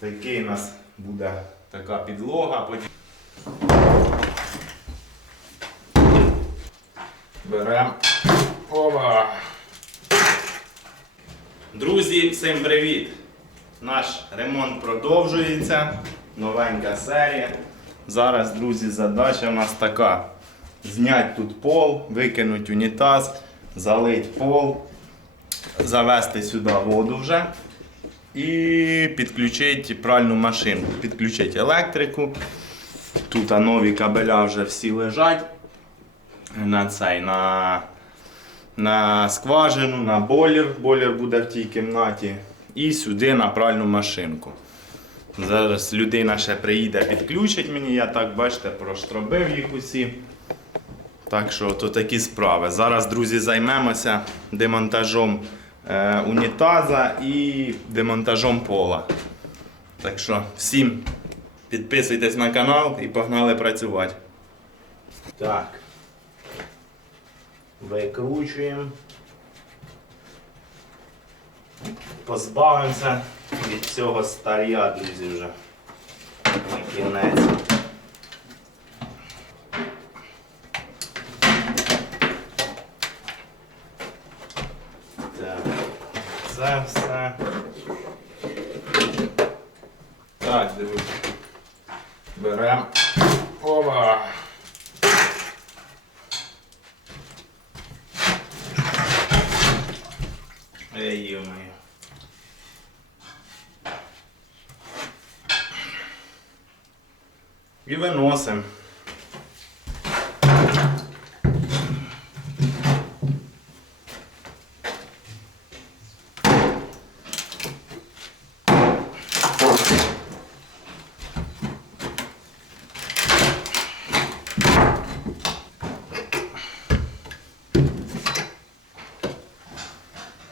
Такий у нас буде така підлога. Беремо. Опа. Друзі, всім привіт! Наш ремонт продовжується. Новенька серія. Зараз, друзі, задача у нас така. Зняти тут пол, викинути унітаз, залити пол, завести сюди воду вже і підключити пральну машинку. Підключити електрику. Тут нові кабеля вже всі лежать на цей, на, на скважину, на бойлер. Бойлер буде в тій кімнаті. І сюди на пральну машинку. Зараз людина ще приїде, підключить мені, я так бачите, проштробив їх усі. Так що то такі справи. Зараз, друзі, займемося демонтажом унітаза і демонтажом пола. Так що всім підписуйтесь на канал і погнали працювати. Так. Викручуємо. Позбавимося від цього старія, друзі, вже. На кінець. Так, це все. Так, дивіться. Беремо. Опа. Ей, йо-моє. І виносимо.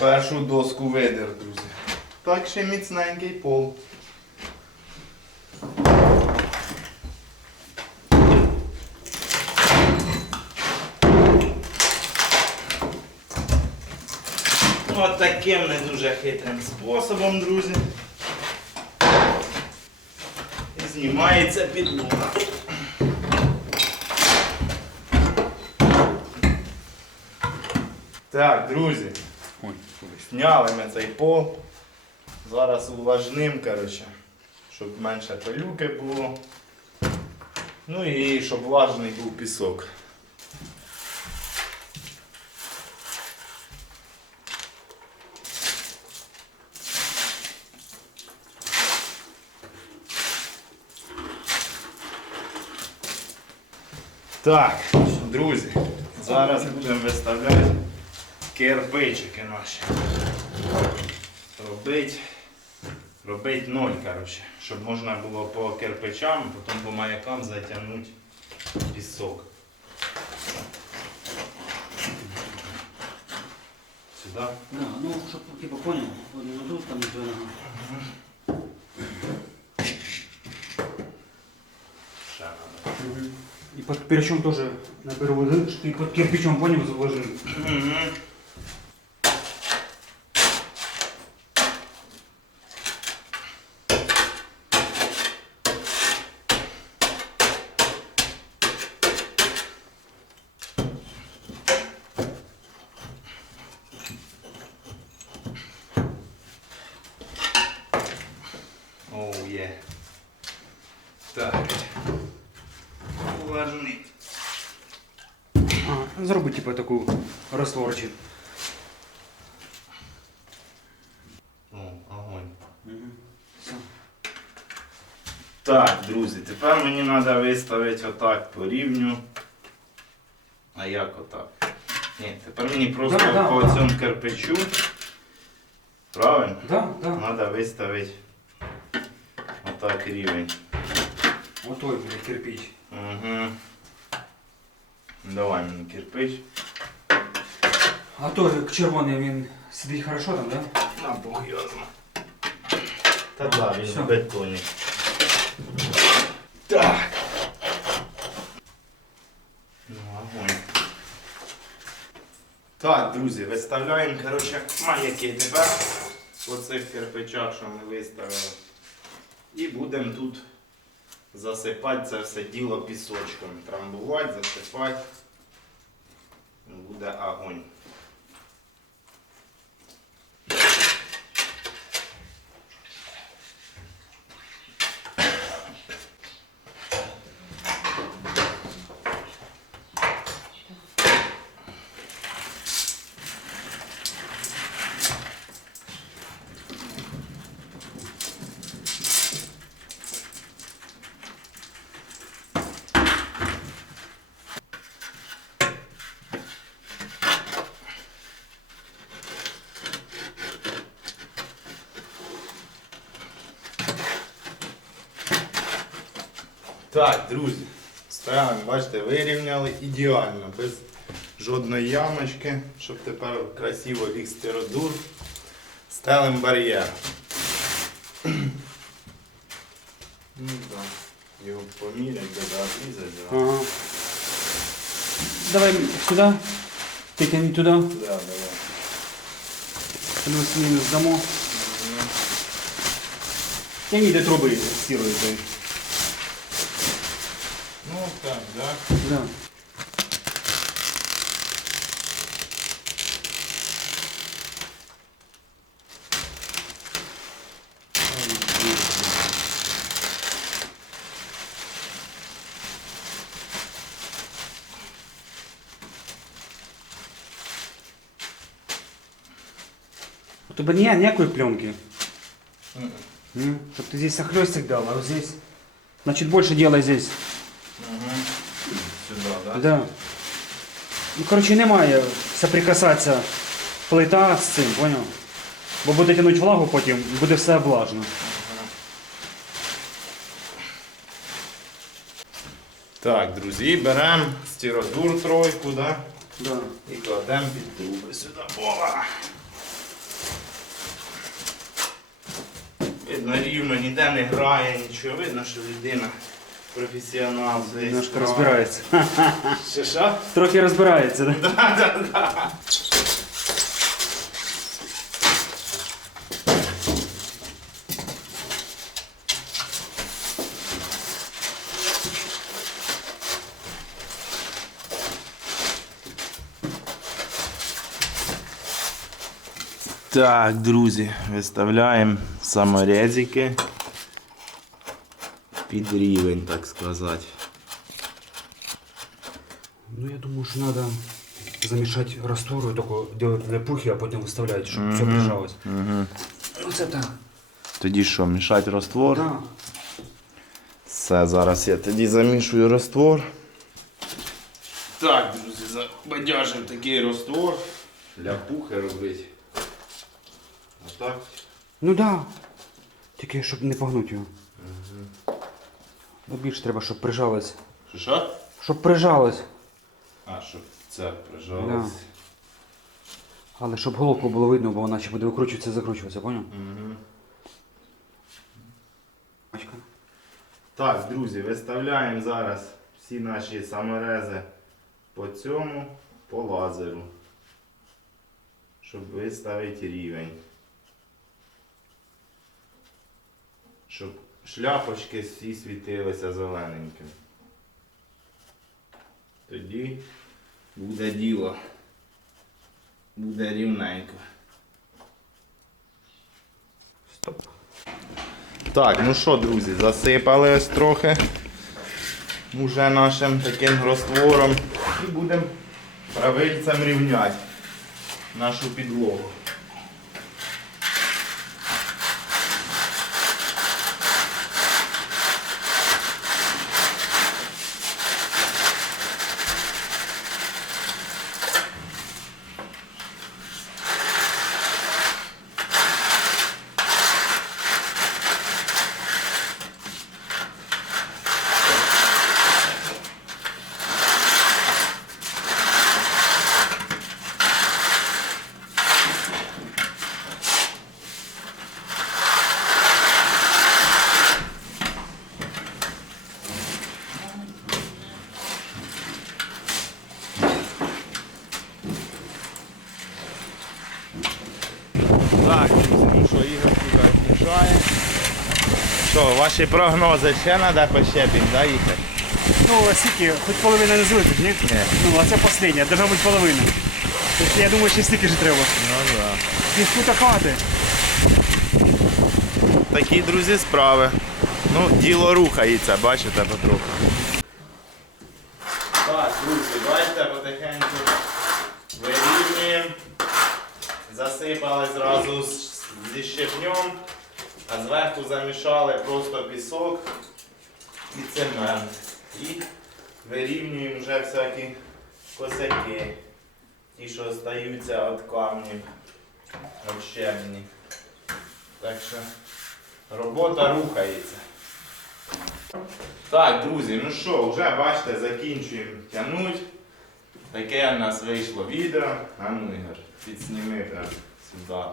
Першу доску видер, друзі. Так ще міцненький пол. От таким не дуже хитрим способом, друзі. І знімається підлога. Так, друзі. Зняли ми цей пол. Зараз увлажним, коротше, щоб менше пилюки було. Ну і щоб влажний був пісок. Так, друзі, зараз будемо виставляти кирпичики наші. Робить, робить ноль, коротше, щоб можна було по кирпичам, потім по маякам затягнути пісок. Сюди. Да, ну, щоб типа понял, вот ну тут там Ще надо. И под кирпичом тоже на первую воды, что ты под кирпичом понял, заложил. Мгм. Типа таку растворчик. О, огонь. Так, друзі, тепер мені треба виставити отак по рівню. А як отак? Ні, тепер мені просто Да, да, по да. цьому кирпичу. Правильно? Да, да. Треба виставити отак рівень. Вот той, блядь, кирпич. Угу. Давай мені кирпич. А той червоний він сидить хорошо там, да? На Бог його знає. Та да, він Всё. в бетоні. Так. Ну, огонь. Так, друзі, виставляємо, коротше, маяки тепер по цих кирпичах, що ми виставили. І будемо тут засипати це все діло пісочком. Трамбувати, засипати. Буде огонь. Так, друзі, ставимо, бачите, вирівняли ідеально, без жодної ямочки, щоб тепер красиво ліг стиродур. Стелим бар'єр. Ну так, його помірять, де обрізати. Ага. Давай сюди. Тільки не туди. Да, давай. Плюс-мінус дамо. Тяни до труби стирую. Ну так, да. Да. У тебя нет никакой пленки? Мгм. М, Чтоб ты здесь охлестик дал, а вот здесь... Значит, больше делай здесь. Да? Ну, коротше, немає соприкасатися плита з цим, поняв? Бо буде тягнути влагу потім, буде все влажно. Так, друзі, беремо стиродур тройку, да? Да. І кладемо під труби сюди. Ола! Видно, рівно ніде не грає, нічого. Видно, що людина професіонал. своєї Немножко справи. розбирається. Що що? Трохи розбирається, да? Так, друзі, виставляємо саморезики Під рівень, так сказати. Ну, я думаю, що треба замішати раствору, тільки робити лепухи, а потім виставляти, щоб все прижалось. Угу. Ну, це так. Тоді що, мішати раствор? Да. Все, зараз я тоді замішую раствор. Так, друзі, забадяжимо такий раствор. Для пухи робити. Отак. Ну да. Тільки щоб не погнути його. Ну, більше треба, щоб прижалось. Що що? Щоб прижалось. А, щоб це прижалось. Але щоб головку було видно, бо вона ще буде викручуватися, закручуватися, поняв? Угу. Бачка. Так, друзі, виставляємо зараз всі наші саморези по цьому, по лазеру. Щоб виставити рівень. Щоб шляпочки всі світилися зелененьким. Тоді буде діло. Буде рівненько. Стоп. Так, ну що, друзі, засипали ось трохи уже нашим таким раствором і будемо правильцем рівняти нашу підлогу. Ваші прогнози ще треба по щебінь заїхати? Ну, а скільки, хоч половина не злитиш, ні? Ні. Ну, а це останнє, должна бути половина. Тобто, я думаю, ще стільки ж треба. Ну так. Піску хати. Такі, друзі, справи. Ну, діло рухається, бачите, потроху. Так, друзі, бачите, потихеньку вирівнюємо. Засипали зразу зі щепнем, а зверху замішали просто пісок і цемент. І вирівнюємо вже всякі косяки. Ті, що остаються від камнів, від щебні. Так що робота рухається. Так, друзі, ну що, вже бачите, закінчуємо тягнути. Таке у нас вийшло відео. А ну Ігор, підсніми прямо сюди.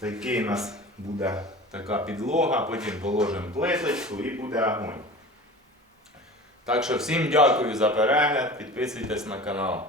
Такий у нас буде така підлога, потім положимо плиточку і буде огонь. Так що всім дякую за перегляд, підписуйтесь на канал.